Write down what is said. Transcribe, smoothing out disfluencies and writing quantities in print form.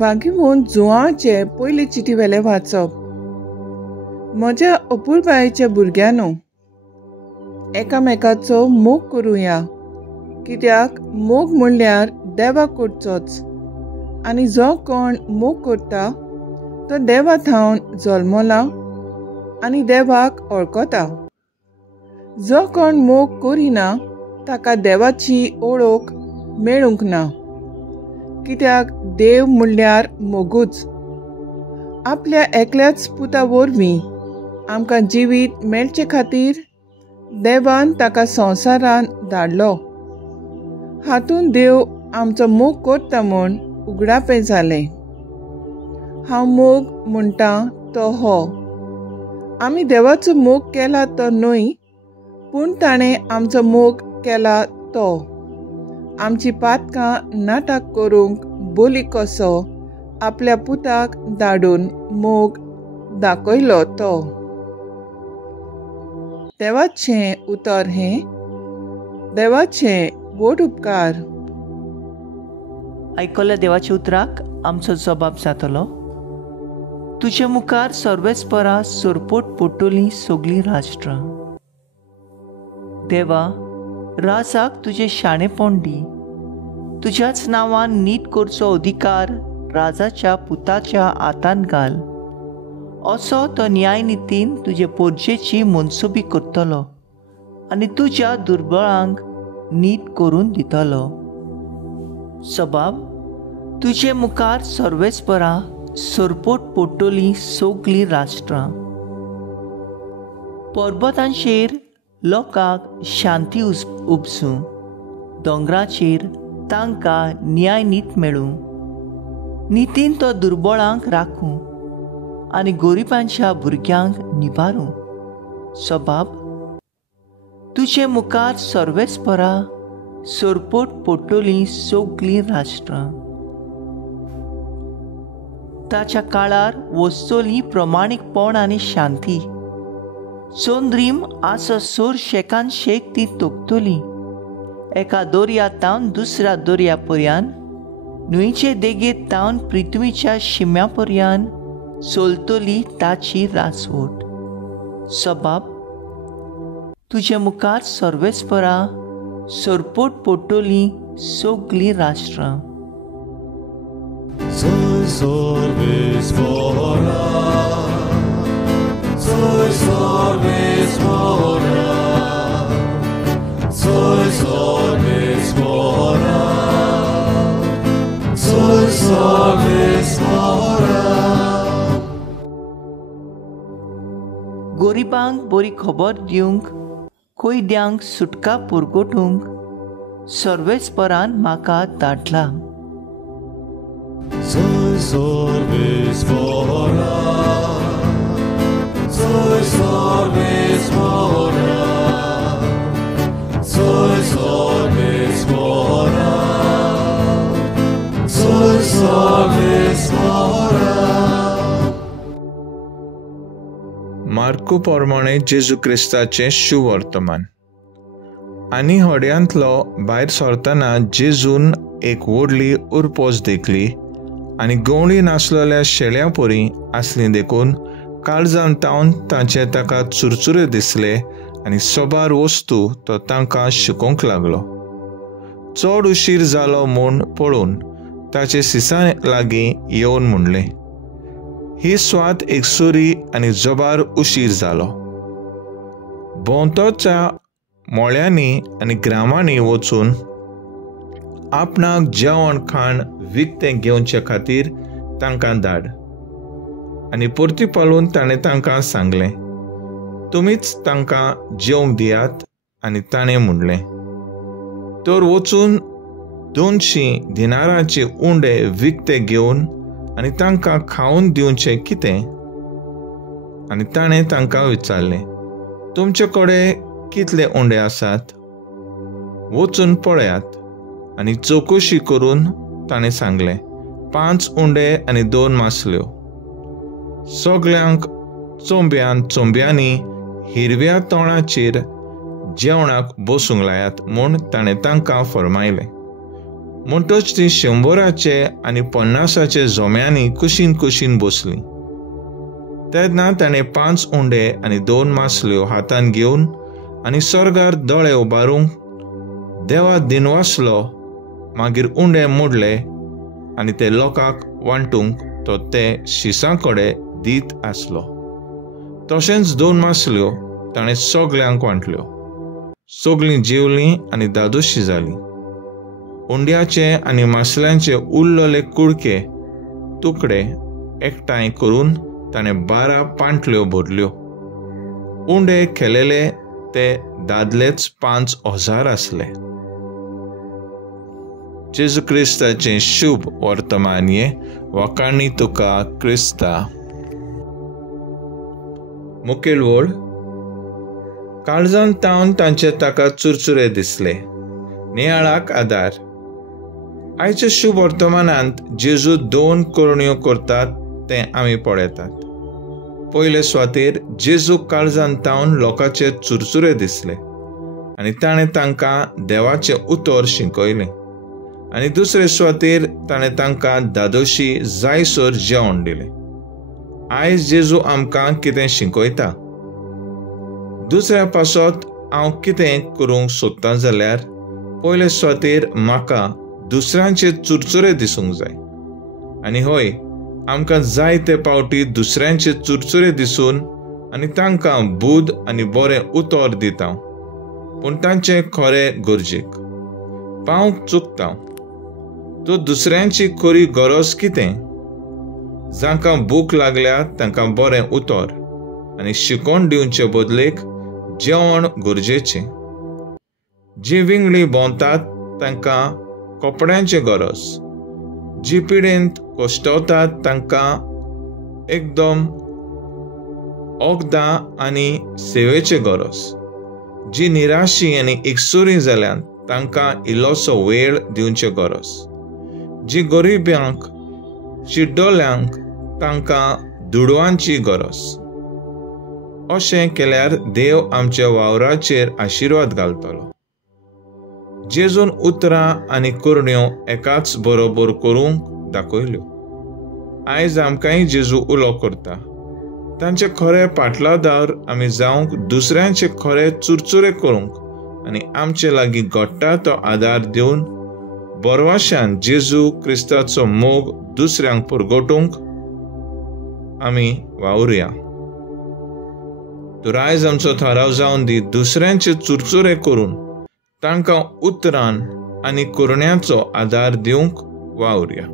बागीमून जुआचे पयले चिटी वेले वाचप. म्हज्या अपुरबायेच्या भुरग्यांनो, एकामेकाचो मोग करुया, कित्याक मोग म्हणल्यार देवाक करचोच. आनी जो कोण मोग करता तो देवा थावन जल्मला आनी देवाक वळखता. जो कोण मोग करिना ताका देवाची ओळख मेळूंक ना, कित्याक देव म्हणल्यार मोगूच. आपल्या एकल्याच पुता वरवीं आमकां जिवीत मेळचे खातीर देवान ताका संवसारांत धाडलो. हातून देव आमचो मोग करता म्हूण उगडापें जालें. हांव मोग म्हणटा तो हो. आमी देवाचो मोग केला तो न्हय, पूण ताणें आमचो मोग केला तो. आमची पातकां नाटाक करूंक बोली कसो आपल्या पुताक धाडून मोग दाखयलो तो. देवाचें उतर हें. देवाचे व्हड उपकार. आयकल्ल्या देवाच्या उतराक आमचो जबाब जातलो. तुजे मुखार सर्वेस्परा सोरपोट पोटोली सगळीं राष्ट्रां. देवा, राजाक तुजें शाणेपण दी. तुज्याच नांवान नीट करचो अधिकार राजाच्या पुताच्या हातांत घाल. असो तो न्यायनितीन तुजे पोरजेची मनसुबी करतलो आनी तुज्या दुर्बळांक नीट करून दितलो. सबाब, तुजे मुखार सर्वेस्परा सोरपोट पोटोली सगळीं राष्ट्रां. पर्वतांचेर लोकांक शांती उपसूं, दोंगराचेर तांकां न्याय नीत मेळूं. नितीन तो दुर्बळांक राखूं आनी गोरिबांच्या भुरग्यांक निबारूं. सबाब, तुजे मुखार सर्वेस्परा सोरपोट पोटोली सगळीं राष्ट्रां. ताच्या काळार वस्तोली प्रमाणीकपण आनी शांती. चोंद्रीम आसो सोर शेकान शेक ती तोखतली. एका दोर्यातावन दुसऱ्या दोर्या पर्यान, न्हंयचे देगेत तावन पृथ्वीच्या शिम्या पर्यान चलतली ताची रासवट. सबाब, तुजे मुखार सर्वेस्परा सोरपोट पोटोली सगळीं राष्ट्रां. Soy sorbespora, soy sorbespora, soy sorbespora, soy sorbespora. गोरिबांक बरी खबर दिवंक, कोयद्यांक सुटका पुरगोटूंक सर्वेस्परान म्हाका धाडला. Soy sorbespora, soy sorbespora, soy sorbespora, soy sorbespora. मार्कू प्रमाणे जेजू क्रिस्ताचें शुवर्तमान. आनी होड्यांतलो भायर सरतना जेजून एक व्हडली उरपोस देखली आनी गवळी नासलेल्या शेळ्या परी आसली देखून काळजान तावन तांचे ताका चुरचुरे दिसले आनी सोबार वस्तू तो तांकां शिकोवंक लागलो. चड उशीर जालो म्हूण पळोवन ताचे सिसां लागीं येवन म्हणलें, ही स्वात एकसुरी आनी जोबार उशीर जालो. भोंवतोच्या मोळ्यांनी आनी ग्रामांनी वचून आपणाक जेवण खाण विकतें घेवचे खातीर तांकां धाड. आनी परती पालून ताणें तांकां सांगलें, तुमीच तांकां जेवंक दियात. आनी ताणें म्हणलें, तर वचून 200 दिनारांचे उंडे विकते घेवन आनी तांकां खावून दिवचें कितें? आनी ताणें तांकां विचारलें, तुमचे कडेन कितले उंडे आसात? वचून पळयात. आनी चवकशी करून ताणें सांगलें, 5 उंडे आनी 2 मासल्यो. सगळ्यांक चोंब्यांनी हिरव्या तोंडाचेर जेवणाक बसूंक लायात म्हूण ताणें तांकां फरमायलें. म्हणटच ती 100 आनी 50 जोम्यांनी कुशीन कुशीन बसली. तेन्ना ताणें 5 उंडे आनी 2 मासल्यो हातान घेवन आनी सर्गार दोळे उबारूंक देवा दिनवासलो. मागीर उंडे मोडले आनी ते लोकांक वांटूंक तो ते शिसां कडेन दीत आसलो. तशेंच 2 मासल्यो ताणें सगल्यांक वांटल्यो. सगळीं जेवलीं आनी दादोशी जालीं. उंड्याचे आनी मासल्यांचे उरलेले कुडके तुकडे एकठांय करून ताणें 12 पांटल्यो भरल्यो. उंडे केलेले ते दादलेच 5,000 आसले. जेजू क्रिस्ताचें शुभ वर्तमानये वखाणी तुका क्रिस्ता. मुखेल वड. काळजांत तावन तांचे ताका चुरचुरे दिसले. नियाळाक आदार. आयच्या शुभ वर्तमानांत जेजू 2 करुण्यो करतात तें आमी पळयतात. पयले सुवातेर जेजू काळजांत तावन लोकांचे चुरचुरे दिसले आनी ताणें तांकां देवाचें उतर शिकयलें. आनी दुसरे सुवातेर ताणें तांकां दादोशी जायसर जेवण दिलें. आयज जेजू आमकां कितें शिकयता. दुसऱ्या पासत हांव कितें करूंक सोदतां जाल्यार पयले सुवातेर म्हाका दुसऱ्यांचे चुरचुरे दिसूंक जाय. आनी हय, आमकां जाय ते पावटी दुसऱ्यांचे चुरचुरे दिसून आनी तांकां बूद आनी बरें उतर दिता. पूण तांचें खरें गरजेक पावंक चुकता. तो दुसऱ्यांची खरी गरज कितें. जांकां भूक लागल्या तांकां बरें उतर आनी शिकोण दिवचे बदलेक जेवण गरजेचें. जी विंगडी भोंवतात तांकां कपड्यांची गरज. जी पिडेंत कश्टवतात तांकां एकदम वखदां आनी सेवेची गरज. जी निराशी आनी एकसुरी जाल्यांत तांकां इल्लोसो वेळ दिवचे गरज. जी गरिब्यांक चिड्डोल्यांक तांकां दुडवांची गरज. अशें केल्यार देव आमच्या वावराचेर आशिर्वाद घालतलो. जेजून उतरां आनी करुण्यो एकाच बरोबर करूंक दाखयल्यो. आयज आमकांय जेजू उलो करता. तांचे खरे पाटलादार आमी जावंक दुसऱ्यांचे खरे चुरचुरे करूंक आनी आमचे लागीं घडटा तो आदार दिवन बरवाशान जेजू क्रिस्ताचो मोग दुसऱ्यांक परगटूंक आमी वावुरया. तर आयज आमचो थाराव जावन दी दुसऱ्यांचे चुरचुरे करून तांकां उतरान आनी करुण्याचो आदार दिवंक वावुरया.